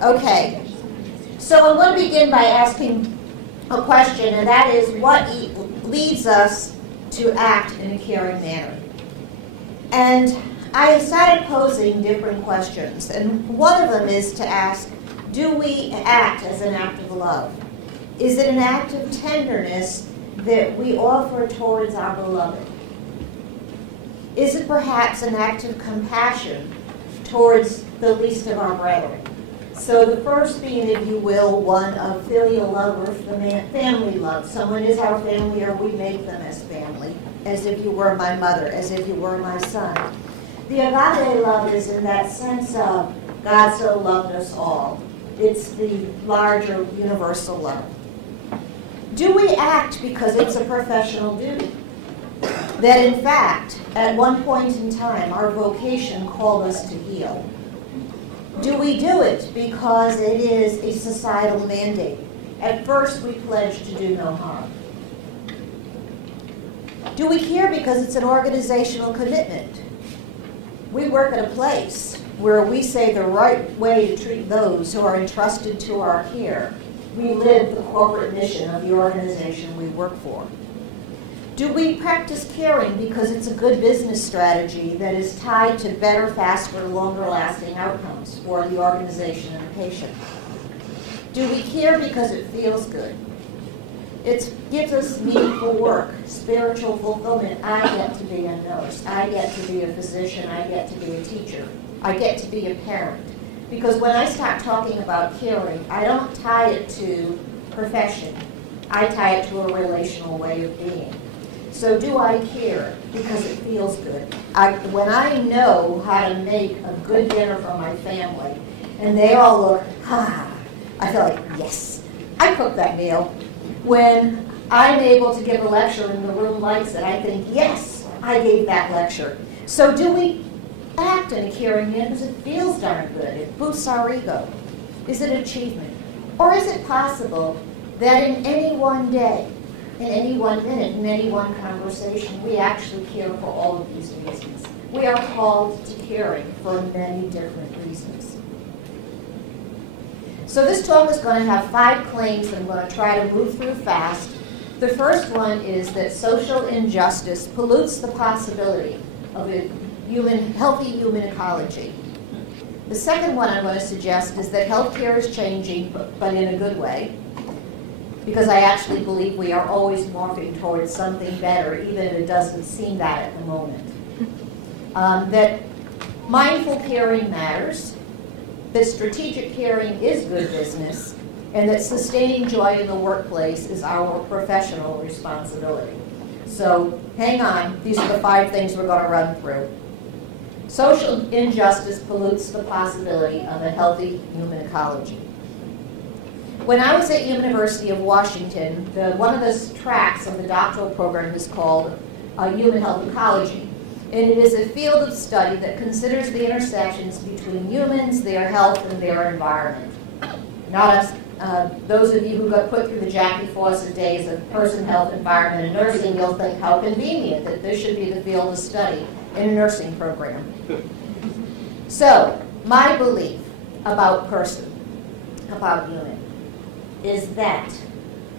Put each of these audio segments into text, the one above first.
Okay, so I'm going to begin by asking a question, and that is, what leads us to act in a caring manner? And I started posing different questions, and one of them is to ask, do we act as an act of love? Is it an act of tenderness that we offer towards our beloved? Is it perhaps an act of compassion towards the least of our brethren? So the first being, if you will, one of filial love or family love. Someone is our family, or we make them as family, as if you were my mother, as if you were my son. The agape love is in that sense of God so loved us all. It's the larger universal love. Do we act because it's a professional duty? That in fact, at one point in time, our vocation called us to heal. Do we do it because it is a societal mandate? At first, we pledge to do no harm. Do we care because it's an organizational commitment? We work at a place where we say the right way to treat those who are entrusted to our care. We live the corporate mission of the organization we work for. Do we practice caring because it's a good business strategy that is tied to better, faster, longer-lasting outcomes for the organization and the patient? Do we care because it feels good? It gives us meaningful work, spiritual fulfillment. I get to be a nurse. I get to be a physician. I get to be a teacher. I get to be a parent. Because when I start talking about caring, I don't tie it to profession. I tie it to a relational way of being. So do I care because it feels good? When I know how to make a good dinner for my family, and they all look, I feel like, yes, I cooked that meal. When I'm able to give a lecture and the room likes it, I think, yes, I gave that lecture. So do we act in a caring manner because it feels darn good? It boosts our ego. Is it achievement? Or is it possible that in any one day, in any 1 minute, in any one conversation, we actually care for all of these reasons? We are called to caring for many different reasons. So this talk is going to have 5 claims that I'm going to try to move through fast. The first one is that social injustice pollutes the possibility of a healthy human ecology. The second one I'm going to suggest is that healthcare is changing, but in a good way, because I actually believe we are always morphing towards something better, even if it doesn't seem that at the moment. That mindful caring matters, that strategic caring is good business, and that sustaining joy in the workplace is our professional responsibility. So hang on, these are the 5 things we're going to run through. Social injustice pollutes the possibility of a healthy human ecology. When I was at University of Washington, one of the tracks of the doctoral program is called Human Health Ecology. And it is a field of study that considers the intersections between humans, their health, and their environment. Not us, those of you who got put through the Jackie Fawcett days of person, health, environment, and nursing, you'll think how convenient that this should be the field of study in a nursing program. So, my belief about person, about human, is that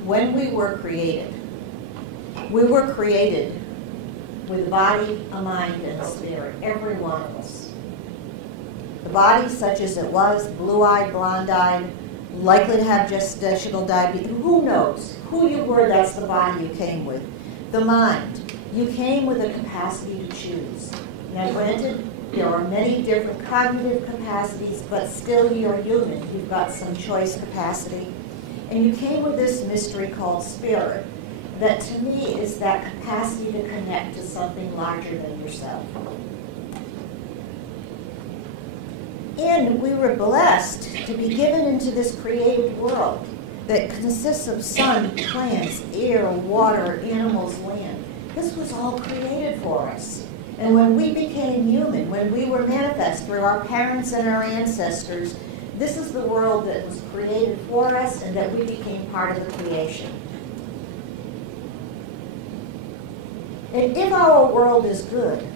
when we were created with a body, a mind, and a spirit, every one of us. The body, such as it was, blue-eyed, blonde-eyed, likely to have gestational diabetes, who knows? Who you were, that's the body you came with. The mind, you came with a capacity to choose. Now granted, there are many different cognitive capacities, but still you're human. You've got some choice capacity. And you came with this mystery called spirit, that to me is that capacity to connect to something larger than yourself. And we were blessed to be given into this created world that consists of sun, plants, air, water, animals, land. This was all created for us. And when we became human, when we were manifest through our parents and our ancestors, this is the world that was created for us and that we became part of the creation. And if our world is good,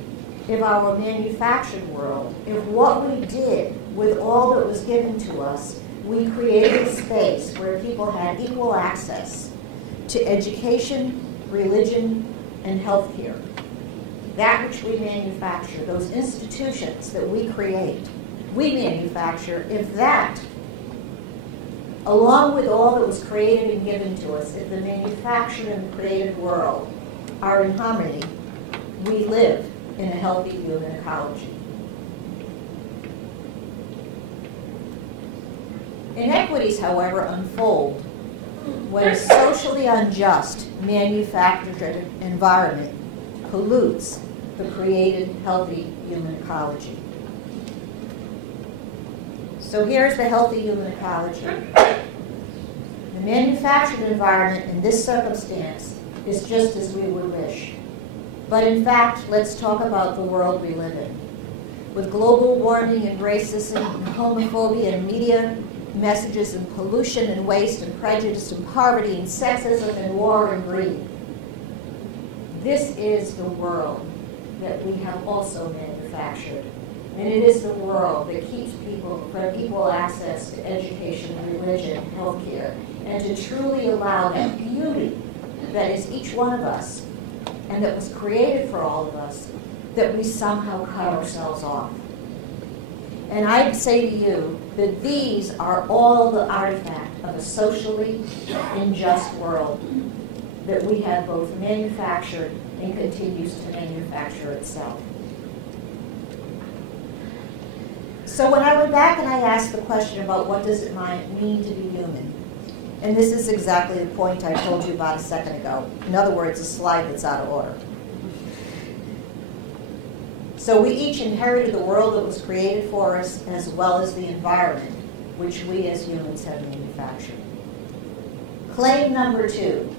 if our manufactured world, if what we did with all that was given to us we created a space where people had equal access to education, religion, and health care. That which we manufacture, those institutions that we create, we manufacture. If that, along with all that was created and given to us, if the manufactured and created world are in harmony, we live in a healthy human ecology. Inequities, however, unfold when a socially unjust manufactured environment pollutes the created healthy human ecology. So here's the healthy human ecology. The manufactured environment in this circumstance is just as we would wish. But in fact, let's talk about the world we live in. With global warming and racism and homophobia and media messages and pollution and waste and prejudice and poverty and sexism and war and greed. This is the world that we have also manufactured. And it is the world that keeps people from equal access to education, religion, health care, and to truly allow that beauty that is each one of us and that was created for all of us, that we somehow cut ourselves off. And I'd say to you that these are all the artifact of a socially unjust world that we have both manufactured and continues to manufacture itself. So when I went back and I asked the question about what does it mean to be human, and this is exactly the point I told you about a second ago. In other words, a slide that's out of order. So we each inherited the world that was created for us as well as the environment which we as humans have manufactured. Claim number 2,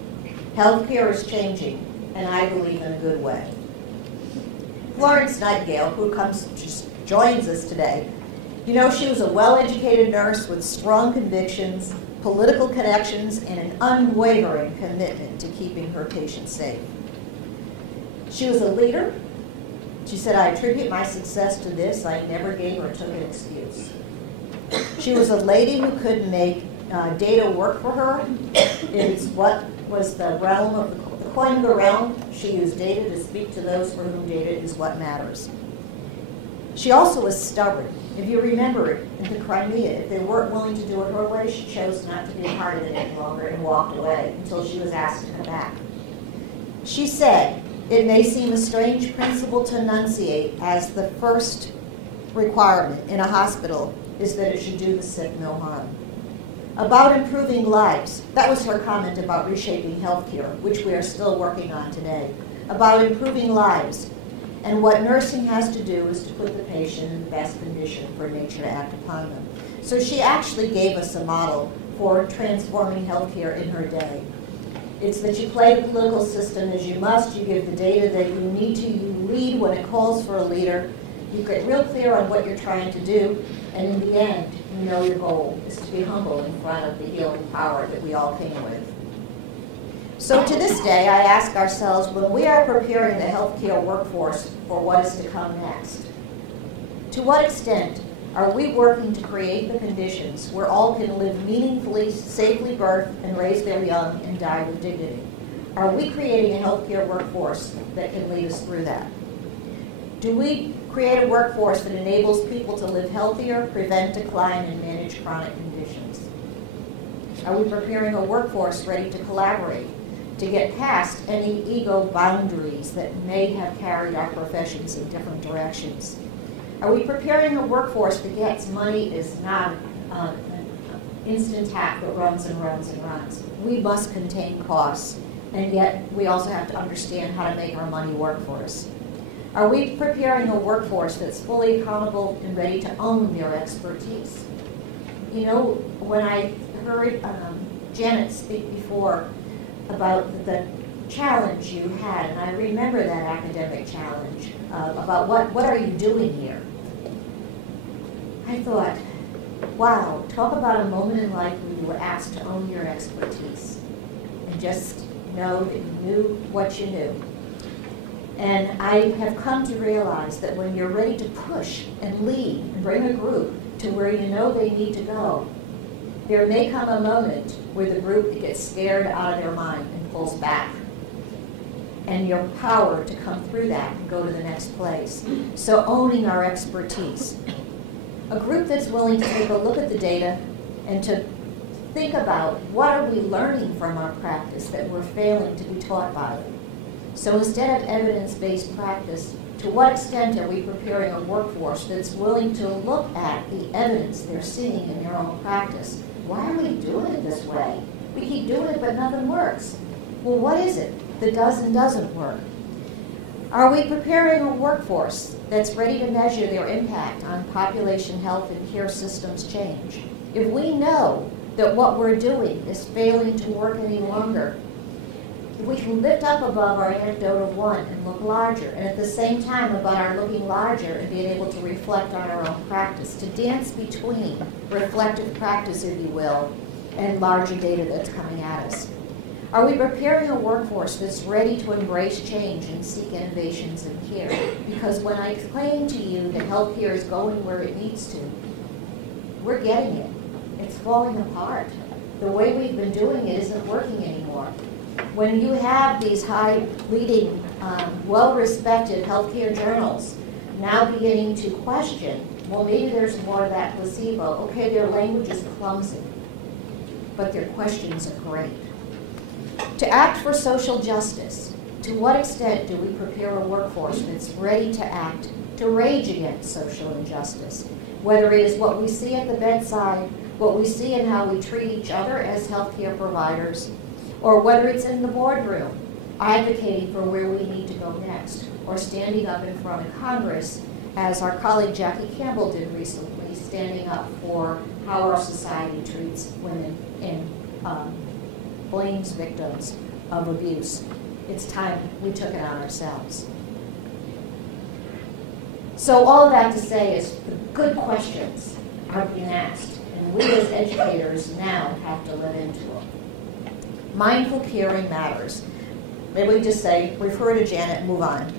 healthcare is changing, and I believe in a good way. Florence Nightingale, who joins us today, you know, she was a well-educated nurse with strong convictions, political connections, and an unwavering commitment to keeping her patients safe. She was a leader. She said, I attribute my success to this. I never gave or took an excuse. She was a lady who could make data work for her. It's what was the realm of the coin of the realm. She used data to speak to those for whom data is what matters. She also was stubborn. If you remember it, in the Crimea, if they weren't willing to do it her way, she chose not to be a part of it any longer and walked away until she was asked to come back. She said, it may seem a strange principle to enunciate as the first requirement in a hospital is that it should do the sick no harm. About improving lives, that was her comment about reshaping healthcare, which we are still working on today. About improving lives, and what nursing has to do is to put the patient in the best condition for nature to act upon them. So she actually gave us a model for transforming healthcare in her day. It's that you play the political system as you must, you give the data that you need to, you lead when it calls for a leader, you get real clear on what you're trying to do, and in the end, you know your goal is to be humble in front of the healing power that we all came with. So to this day, I ask ourselves, when we are preparing the healthcare workforce for what is to come next, to what extent are we working to create the conditions where all can live meaningfully, safely birth and raise their young and die with dignity? Are we creating a healthcare workforce that can lead us through that? Do we create a workforce that enables people to live healthier, prevent decline, and manage chronic conditions? Are we preparing a workforce ready to collaborate, to get past any ego boundaries that may have carried our professions in different directions? Are we preparing a workforce that gets money is not an instant tap that runs and runs and runs? We must contain costs, and yet we also have to understand how to make our money work for us. Are we preparing a workforce that's fully accountable and ready to own their expertise? You know, when I heard Janet speak before about the challenge you had, and I remember that academic challenge about what are you doing here? I thought, wow, talk about a moment in life when you were asked to own your expertise and just know that you knew what you knew. And I have come to realize that when you're ready to push and lead and bring a group to where you know they need to go, there may come a moment where the group gets scared out of their mind and pulls back. And your power to come through that and go to the next place. So owning our expertise. A group that's willing to take a look at the data and to think about what are we learning from our practice that we're failing to be taught by. So instead of evidence-based practice, to what extent are we preparing a workforce that's willing to look at the evidence they're seeing in their own practice? Why are we doing it this way? We keep doing it, but nothing works. Well, what is it that does and doesn't work? Are we preparing a workforce that's ready to measure their impact on population health and care systems change? If we know that what we're doing is failing to work any longer, if we can lift up above our anecdote of one and look larger, and at the same time about our looking larger and being able to reflect on our own practice, to dance between reflective practice, if you will, and larger data that's coming at us. Are we preparing a workforce that's ready to embrace change and seek innovations in care? Because when I claim to you that healthcare is going where it needs to, we're getting it. It's falling apart. The way we've been doing it isn't working anymore. When you have these high leading, well-respected healthcare journals now beginning to question, well, maybe there's more of that placebo. Okay, their language is clumsy, but their questions are great. To act for social justice, to what extent do we prepare a workforce that's ready to act, to rage against social injustice? Whether it is what we see at the bedside, what we see in how we treat each other as healthcare providers, or whether it's in the boardroom, advocating for where we need to go next, or standing up in front of Congress, as our colleague Jackie Campbell did recently, standing up for how our society treats women and blames victims of abuse. It's time we took it on ourselves. So all of that to say is the good questions are being asked, and we as educators now have to live into them. Mindful caring matters. Maybe we just say, refer to Janet and move on.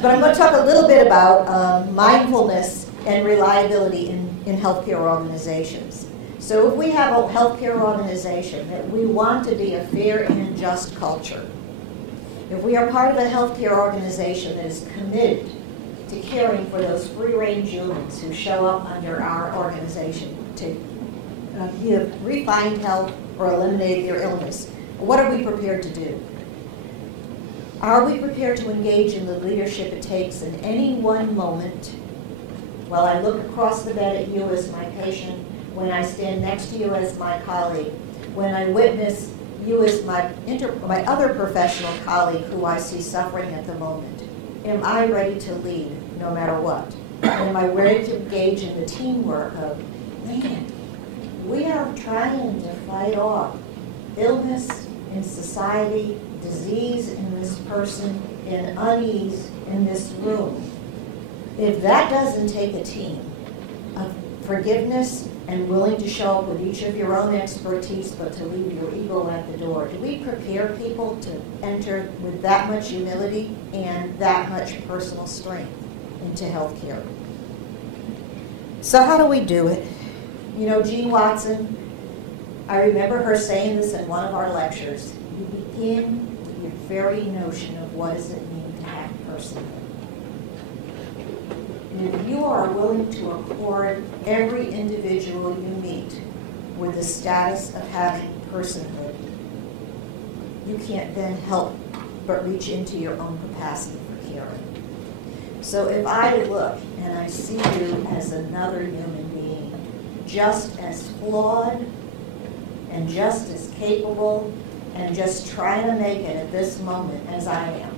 But I'm going to talk a little bit about mindfulness and reliability in healthcare organizations. So if we have a healthcare organization that we want to be a fair and just culture, if we are part of a healthcare organization that is committed to caring for those free-range humans who show up under our organization to give refined health or eliminate their illness, what are we prepared to do? Are we prepared to engage in the leadership it takes in any one moment? While I look across the bed at you as my patient, when I stand next to you as my colleague, when I witness you as my other professional colleague who I see suffering at the moment, am I ready to lead no matter what? Am I ready to engage in the teamwork of, man, we are trying to fight off illness in society, disease in this person, and unease in this room. If that doesn't take a team of forgiveness and willing to show up with each of your own expertise, but to leave your ego at the door, do we prepare people to enter with that much humility and that much personal strength into healthcare? So how do we do it? You know, Jean Watson, I remember her saying this in one of our lectures. You begin with your very notion of what does it mean to have personhood. And if you are willing to accord every individual you meet with the status of having personhood, you can't then help but reach into your own capacity for caring. So if I look and I see you as another human being, just as flawed and just as capable and just trying to make it at this moment as I am,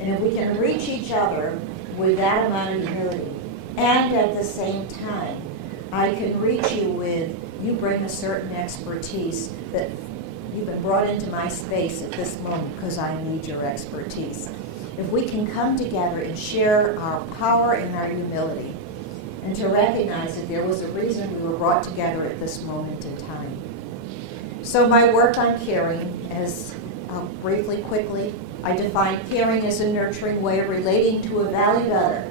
and if we can reach each other with that amount of humility, and at the same time, I can reach you with, you bring a certain expertise that you've been brought into my space at this moment because I need your expertise. If we can come together and share our power and our humility, and to recognize that there was a reason we were brought together at this moment in time. So my work on caring, as briefly, quickly, I define caring as a nurturing way of relating to a valued other,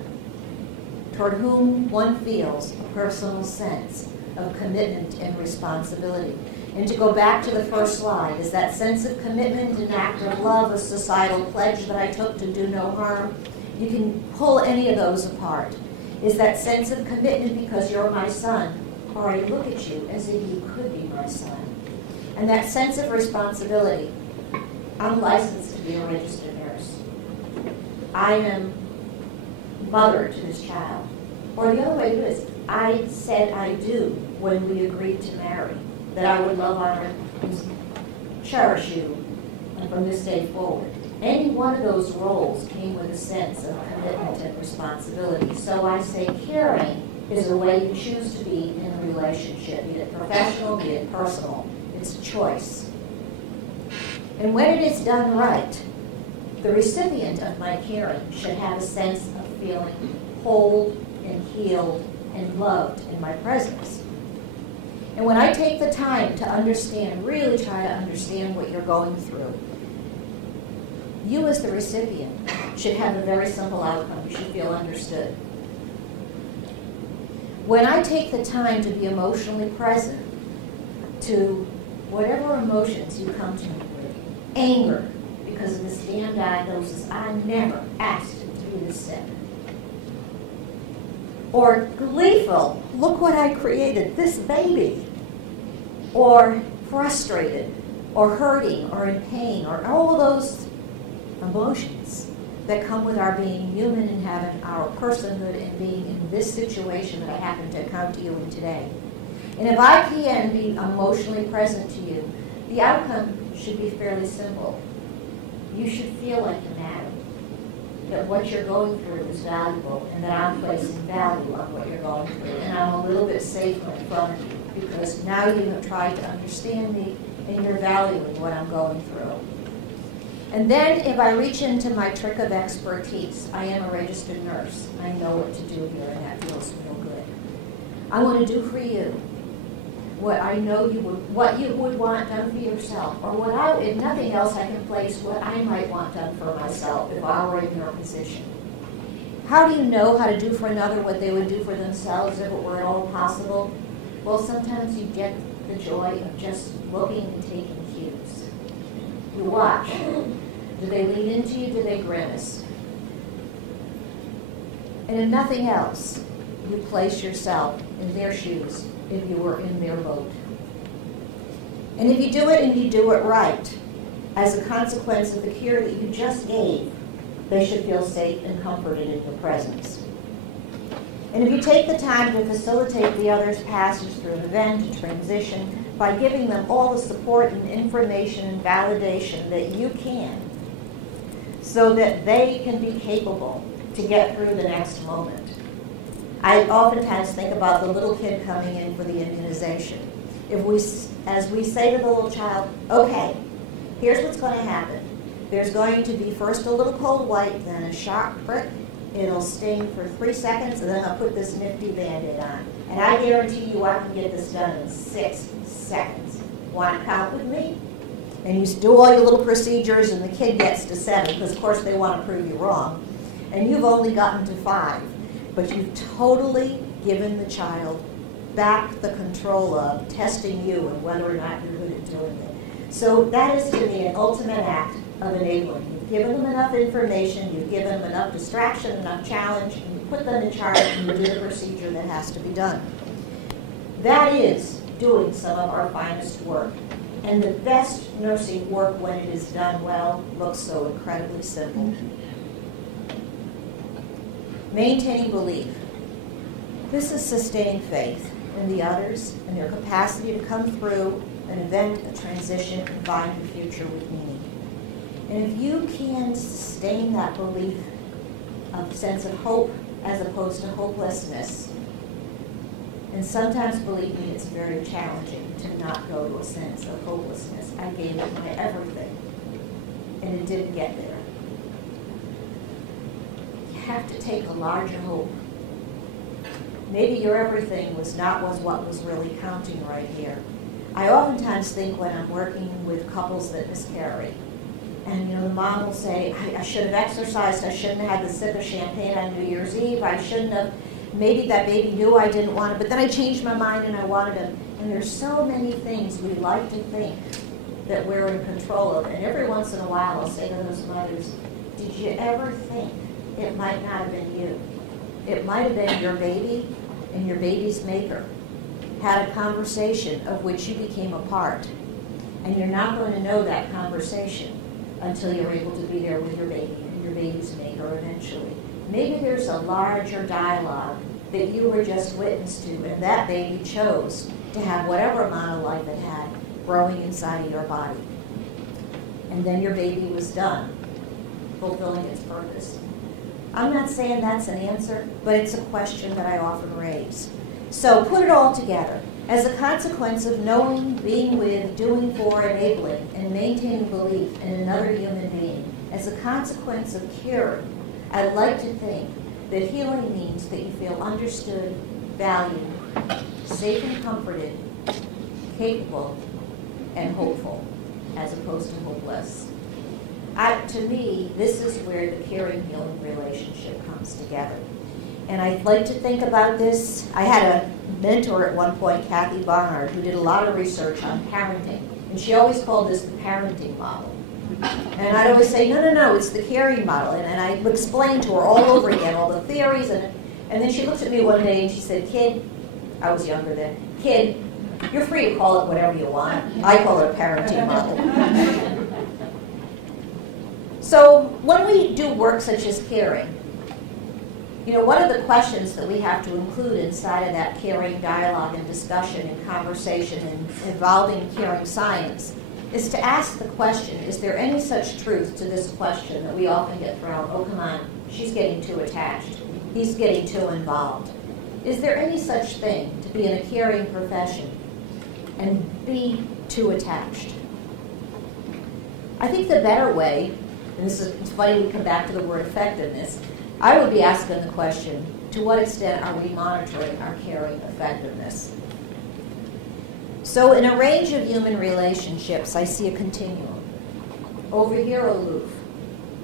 toward whom one feels a personal sense of commitment and responsibility. And to go back to the first slide, is that sense of commitment an act of love, a societal pledge that I took to do no harm? You can pull any of those apart. Is that sense of commitment because you're my son, or I look at you as if you could be my son? And that sense of responsibility. I'm licensed to be a registered nurse. I am mother to this child. Or the other way to do it is, I said I do when we agreed to marry, that I would love, honor, and cherish you, and from this day forward. Any one of those roles came with a sense of commitment and responsibility. So I say caring is a way you choose to be in a relationship, be it professional, be it personal. It's a choice. And when it is done right, the recipient of my caring should have a sense of feeling whole and healed and loved in my presence. And when I take the time to understand, really try to understand what you're going through, you as the recipient should have a very simple outcome. You should feel understood. When I take the time to be emotionally present to whatever emotions you come to me with, anger because of this damn diagnosis, I never asked to be this sick. Or gleeful, look what I created, this baby. Or frustrated, or hurting, or in pain, or all those emotions that come with our being human and having our personhood and being in this situation that I happen to come to you in today. And if I can be emotionally present to you, the outcome should be fairly simple. You should feel like you matter, that what you're going through is valuable, and that I'm placing value on what you're going through, and I'm a little bit safer in front of you because now you have tried to understand me and you're valuing what I'm going through. And then if I reach into my trick of expertise, I am a registered nurse. I know what to do here, and that feels real good. I want to do for you what I know you would, what you would want done for yourself, or what I, if nothing else, I can place what I might want done for myself if I were in your position. How do you know how to do for another what they would do for themselves if it were at all possible? Well, sometimes you get the joy of just looking and taking cues. You watch. Do they lean into you? Do they grimace? And if nothing else, you place yourself in their shoes if you were in their boat. And if you do it and you do it right, as a consequence of the care that you just gave, they should feel safe and comforted in your presence. And if you take the time to facilitate the other's passage through an event, a transition, by giving them all the support and information and validation that you can, so that they can be capable to get through the next moment. I oftentimes think about the little kid coming in for the immunization. If we, as we say to the little child, okay, here's what's going to happen. There's going to be first a little cold wipe, then a sharp prick. It'll sting for 3 seconds, and then I'll put this nifty Band-Aid on. And I guarantee you I can get this done in 6 seconds. Want to count with me? And you do all your little procedures, and the kid gets to 7, because of course they want to prove you wrong. And you've only gotten to 5. But you've totally given the child back the control of testing you and whether or not you're good at doing it. So that is to me an ultimate act of enabling. You've given them enough information, you've given them enough distraction, enough challenge, and you put them in charge and you do the procedure that has to be done. That is doing some of our finest work. And the best nursing work, when it is done well, looks so incredibly simple. Maintaining belief. This is sustained faith in the others and their capacity to come through an event, a transition, and find the future with meaning. And if you can sustain that belief, a sense of hope as opposed to hopelessness, and sometimes, believe me, it's very challenging to not go to a sense of hopelessness. I gave it my everything, and it didn't get there. You have to take a larger hope. Maybe your everything was what was really counting right here. I oftentimes think when I'm working with couples that miscarry, and the mom will say, I should have exercised, I shouldn't have had the sip of champagne on New Year's Eve, I shouldn't have maybe that baby knew I didn't want it, but then I changed my mind and I wanted him. And there's so many things we like to think that we're in control of. And every once in a while I'll say to those mothers, did you ever think it might not have been you? It might have been your baby and your baby's maker had a conversation of which you became a part. And you're not going to know that conversation until you're able to be there with your baby and your baby's maker eventually. Maybe there's a larger dialogue that you were just witness to, and that baby chose to have whatever amount of life it had growing inside of your body. And then your baby was done, fulfilling its purpose. I'm not saying that's an answer, but it's a question that I often raise. So put it all together. As a consequence of knowing, being with, doing for, enabling, and maintaining belief in another human being, as a consequence of caring, I'd like to think that healing means that you feel understood, valued, safe and comforted, capable, and hopeful, as opposed to hopeless. To me, this is where the caring, healing relationship comes together. And I'd like to think about this. I had a mentor at one point, Kathy Barnard, who did a lot of research on parenting. And she always called this the parenting model. And I'd always say, no, it's the caring model. And I would explain to her all over again all the theories. And then she looked at me one day and she said, kid, I was younger then, kid, you're free to call it whatever you want. I call it a parenting model. So when we do work such as caring, one of the questions that we have to include inside of that caring dialogue and discussion and conversation and involving caring science is to ask the question, is there any such truth to this question that we often get thrown, oh, come on, she's getting too attached, he's getting too involved. Is there any such thing to be in a caring profession and be too attached? I think the better way, and it's funny we come back to the word effectiveness, I would be asking the question, to what extent are we monitoring our caring effectiveness? So in a range of human relationships, I see a continuum. Over here, aloof.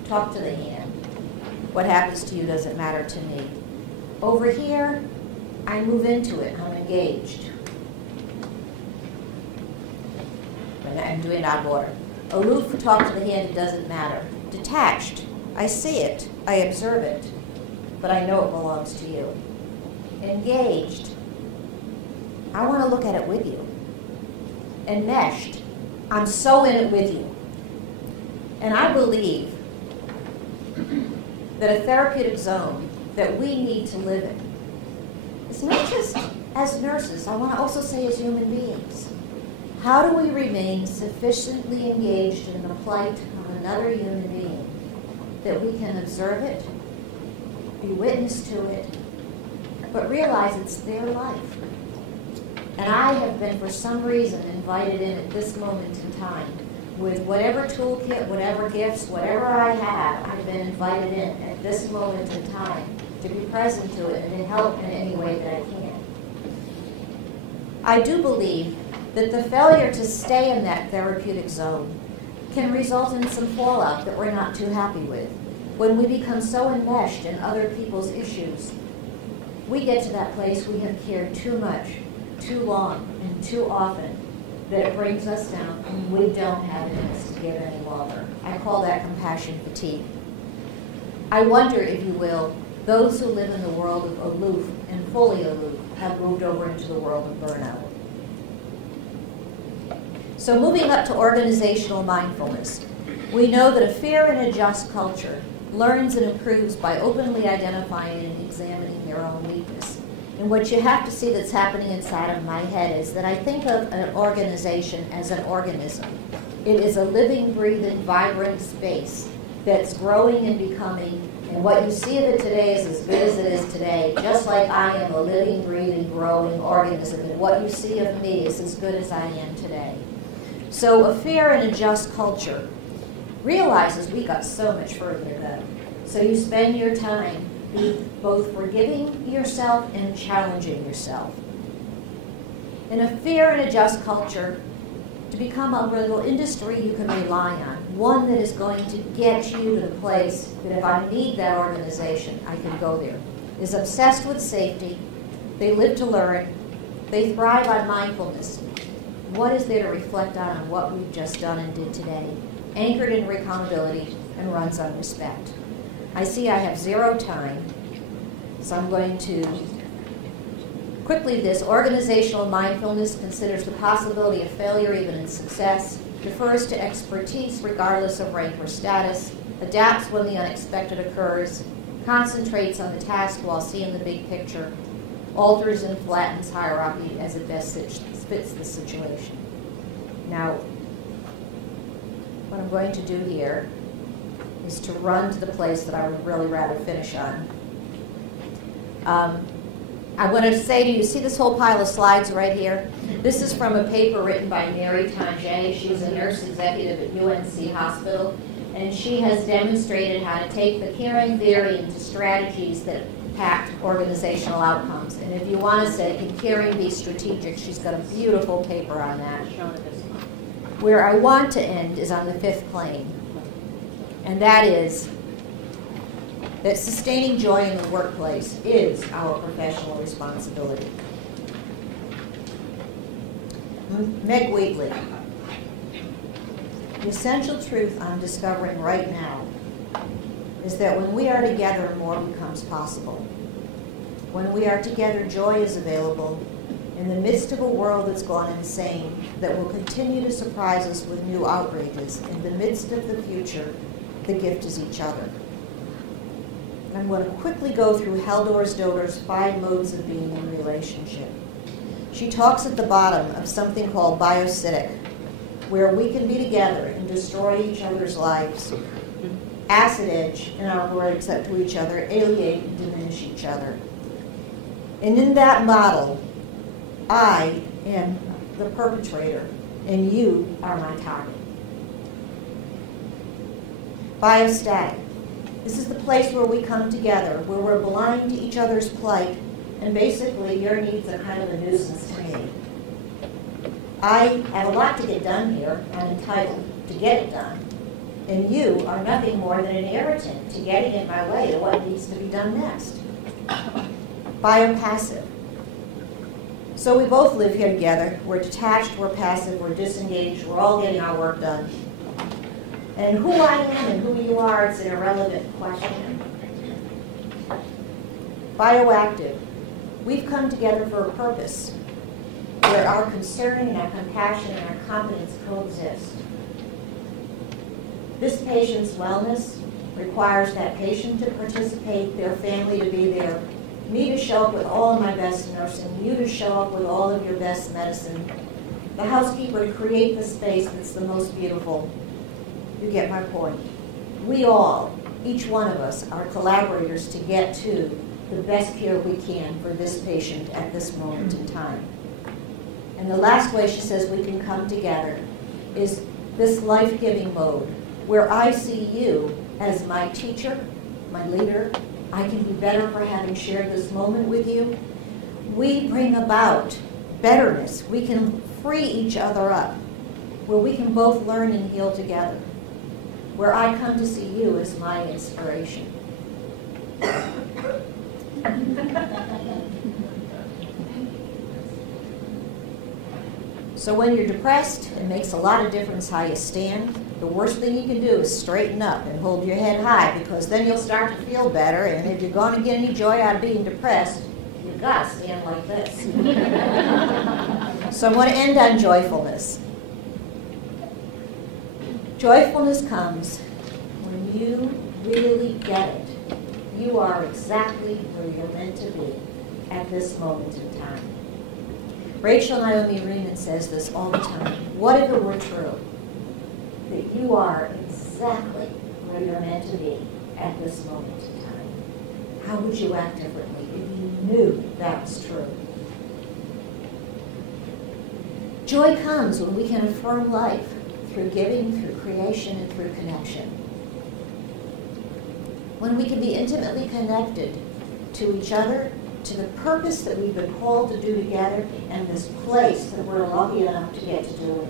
Talk to the hand. What happens to you doesn't matter to me. Over here, I move into it. I'm engaged. I'm doing it out of order. Aloof, talk to the hand, it doesn't matter. Detached. I see it, I observe it, but I know it belongs to you. Engaged, I want to look at it with you. Enmeshed, I'm so in it with you. And I believe that a therapeutic zone that we need to live in is not just as nurses, I want to also say as human beings. How do we remain sufficiently engaged in the plight of another human being that we can observe it, be witness to it, but realize it's their life. And I have been, for some reason, invited in at this moment in time with whatever toolkit, whatever gifts, whatever I have, I've been invited in at this moment in time to be present to it and to help in any way that I can. I do believe that the failure to stay in that therapeutic zone can result in some fallout that we're not too happy with. When we become so enmeshed in other people's issues, we get to that place we have cared too much, too long, and too often that it brings us down and we don't have it in us to give any longer. I call that compassion fatigue. I wonder, if you will, those who live in the world of aloof and fully aloof have moved over into the world of burnout. So moving up to organizational mindfulness, we know that a fair and a just culture learns and improves by openly identifying and examining their own weakness. And what you have to see that's happening inside of my head is that I think of an organization as an organism. It is a living, breathing, vibrant space that's growing and becoming, and what you see of it today is as good as it is today, just like I am a living, breathing, growing organism, and what you see of me is as good as I am today. So a fair and a just culture realizes we got so much further to go. So you spend your time both forgiving yourself and challenging yourself. In a fair and a just culture, to become a little industry you can rely on, one that is going to get you to the place that if I need that organization, I can go there. is obsessed with safety. They live to learn. They thrive on mindfulness. What is there to reflect on what we've just done and did today? Anchored in accountability and runs on respect. I see I have 0 time, so I'm going to quickly this. Organizational mindfulness considers the possibility of failure even in success, defers to expertise regardless of rank or status, adapts when the unexpected occurs, concentrates on the task while seeing the big picture, alters and flattens hierarchy as it best fits the situation. Now, what I'm going to do here is to run to the place that I would really rather finish on. I want to say to you, see this whole pile of slides right here? This is from a paper written by Mary Tange. She's a nurse executive at UNC Hospital, and she has demonstrated how to take the caring theory into strategies that impact organizational outcomes. And if you want to say, can caring be strategic, she's got a beautiful paper on that. Where I want to end is on the 5th plane, and that is that sustaining joy in the workplace is our professional responsibility. Meg Wheatley. The essential truth I'm discovering right now is that when we are together, more becomes possible. When we are together, joy is available in the midst of a world that's gone insane, that will continue to surprise us with new outrages. In the midst of the future, the gift is each other. I'm going to quickly go through Haldor Doder's 5 modes of being in relationship. She talks at the bottom of something called biocytic, where we can be together and destroy each other's lives, acid edge in our words up to each other, alienate and diminish each other. And in that model, I am the perpetrator and you are my target. Biostatic. This is the place where we come together, where we're blind to each other's plight, and basically your needs are kind of a nuisance to me. I have a lot to get done here. I'm entitled to get it done. And you are nothing more than an irritant to getting in my way to what needs to be done next. Biopassive. So we both live here together. We're detached, we're passive, we're disengaged, we're all getting our work done. And who I am and who you are, it's an irrelevant question. Bioactive. We've come together for a purpose, where our concern and our compassion and our competence coexist. This patient's wellness requires that patient to participate, their family to be there, me to show up with all of my best nursing, you to show up with all of your best medicine, the housekeeper to create the space that's the most beautiful. You get my point. We all, each one of us, are collaborators to get to the best care we can for this patient at this moment in time. And the last way she says we can come together is this life-giving mode, where I see you as my teacher, my leader. I can be better for having shared this moment with you. We bring about betterness. We can free each other up, where we can both learn and heal together, where I come to see you as my inspiration. So when you're depressed, it makes a lot of difference how you stand. The worst thing you can do is straighten up and hold your head high, because then you'll start to feel better, and if you're going to get any joy out of being depressed, you've got to stand like this. So I want to end on joyfulness. Joyfulness comes when you really get it. You are exactly where you're meant to be at this moment in time. Rachel Naomi Reman says this all the time. What if it were true that you are exactly where you're meant to be at this moment in time? How would you act differently if you knew that was true? Joy comes when we can affirm life through giving, through creation, and through connection. When we can be intimately connected to each other, to the purpose that we've been called to do together, and this place that we're lucky enough to get to do it.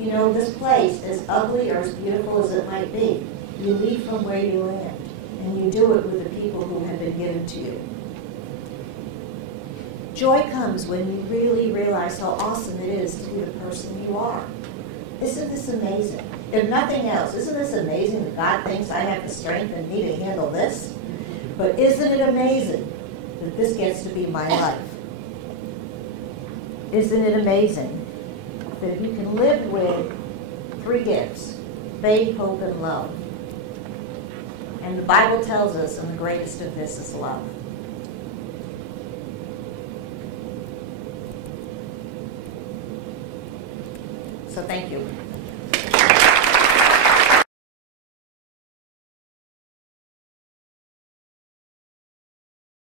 You know, this place, as ugly or as beautiful as it might be, you leave from where you land, and you do it with the people who have been given to you. Joy comes when you really realize how awesome it is to be the person you are. Isn't this amazing? If nothing else, isn't this amazing that God thinks I have the strength in me to handle this? But isn't it amazing that this gets to be my life? Isn't it amazing that you can live with 3 gifts, faith, hope, and love? And the Bible tells us, and the greatest of this is love. So thank you.